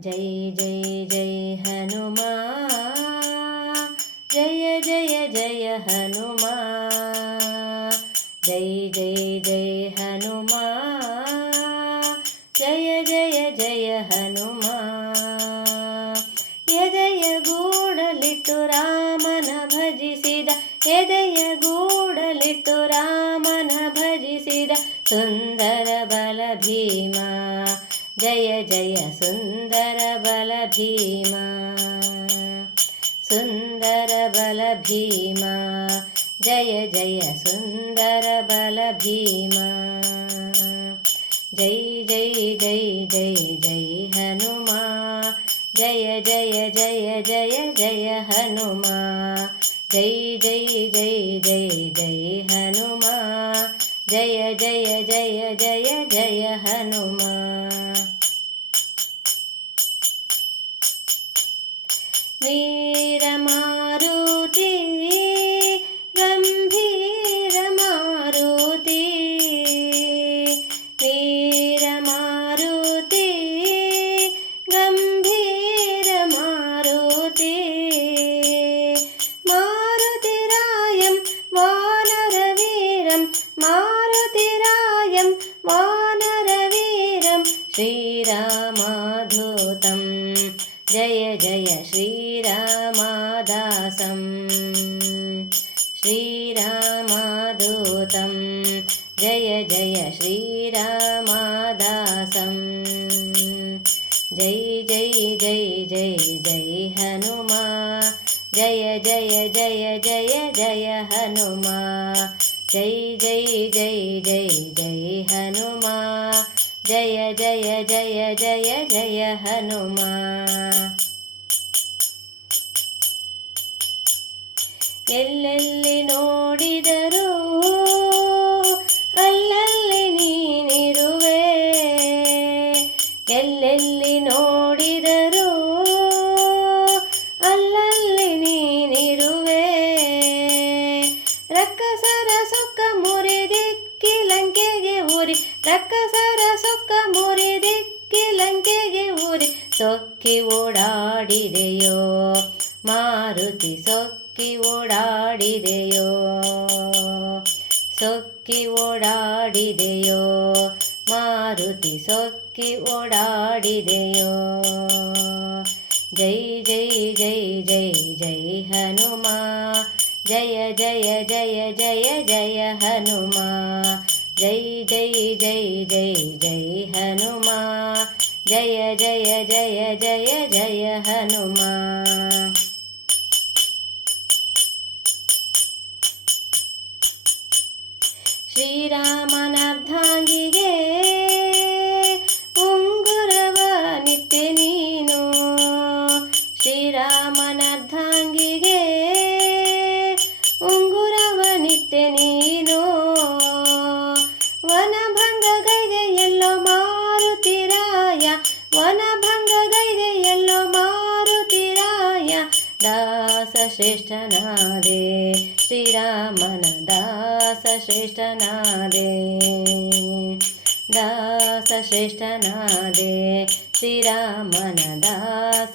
ಜೈ ಜೈ ಜೈ ಹನುಮ. ಜಯ ಜಯ ಜಯ ಹನುಮ. ಜೈ ಜೈ ಜೈ ಹನುಮ. ಜಯ ಜಯ ಜಯ ಹನುಮ. ಎದೆಯ ಗೂಡಲಿಟ್ಟು ರಾಮನ ಭಜಿಸಿದ ಎದೆಯ ಗೂಡಲಿಟ್ಟು ರಾಮನ ಭಜಿಸಿದ ಸುಂದರ ಬಲ ಭೀಮ. జయ జయ సుందర బల భీమా సుందర బల భీమా జయ జయ సుందర బల భీమా జై జై జై జై జై హనుమా జయ జయ జయ జయ జయ హనుమా జై జై జై జై జై హనుమా జయ జయ జయ జయ జయ హనుమా श्रीरामादासं श्रीरामादूतं जय जय श्रीरामादासं जय जय जय जय जय हनुमा जय जय जय जय जय हनुमा जय जय जय जय जय हनुमा जय जय जय जय जय हनुमा ಎಲ್ಲೆಲ್ಲಿ ನೋಡಿದರೂ ಅಲ್ಲಲ್ಲಿ ನೀನಿರುವೆ. ಎಲ್ಲೆಲ್ಲಿ ನೋಡಿದರೂ ಅಲ್ಲಲ್ಲಿ ನೀನಿರುವೆ. ರಕ್ಕಸರ ಸೊಕ್ಕ ಮುರಿದಿಕ್ಕಿ ಲಂಕೆಗೆ ಊರಿ. ರಕ್ಕಸರ ಸೊಕ್ಕ ಮುರಿದಿಕ್ಕಿ ಲಂಕೆಗೆ ಊರಿ. ಸೊಕ್ಕಿ ಓಡಾಡಿದೆಯೋ ಮಾರುತಿ ಸೊಕ್ಕಿ ಓಡಾಡಿದೆಯೋ ಮಾರುತಿ ಸೊಕ್ಕಿ ಓಡಾಡಿದೆಯೋ ಜೈ ಜೈ ಜೈ ಜೈ ಜೈ ಹನುಮಾ ಜಯ ಜಯ ಜಯ ಜಯ ಜಯ ಹನುಮಾ ಜೈ ಜೈ ಜೈ ಜೈ ಜೈ ಹನುಮಾ ಜಯ ಜಯ ಜಯ ಜಯ mentira. श्रेष्ठनादे नादे श्रीरामन दास श्रेष्ठ नादे दास श्रेष्ठ नादे श्रीरामन दास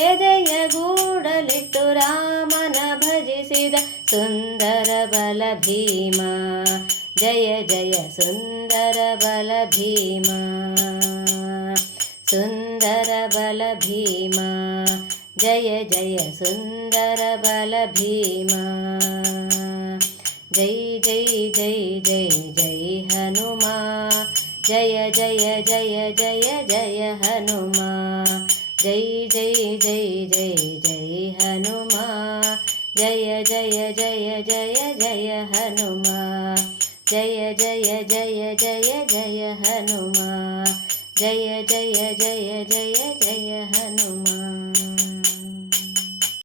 ಎದೆಯ ಗೂಡಲಿಟ್ಟು ರಾಮನ ಭಜಿಸಿದ ಸುಂದರ ಬಲ ಭೀಮ ಜಯ ಜಯ ಸುಂದರ ಬಲ ಭೀಮ ಸುಂದರ ಬಲ ಭೀಮ ಜಯ ಜಯ ಸುಂದರ ಬಲ ಭೀಮ ಜೈ ಜೈ ಜೈ ಜೈ ಜೈ ಹನುಮಾ ಜಯ ಜಯ ಜಯ ಜಯ ಜಯ ಹನುಮಾ ಜೈ ಜೈ ಜೈ ಜೈ ಜೈ ಹನುಮಾ ಜಯ ಜಯ ಜಯ ಜಯ ಜಯ ಹನುಮಾ ಜಯ ಜಯ ಜಯ ಜಯ ಜಯ ಹನುಮಾ ಜಯ ಜಯ ಜಯ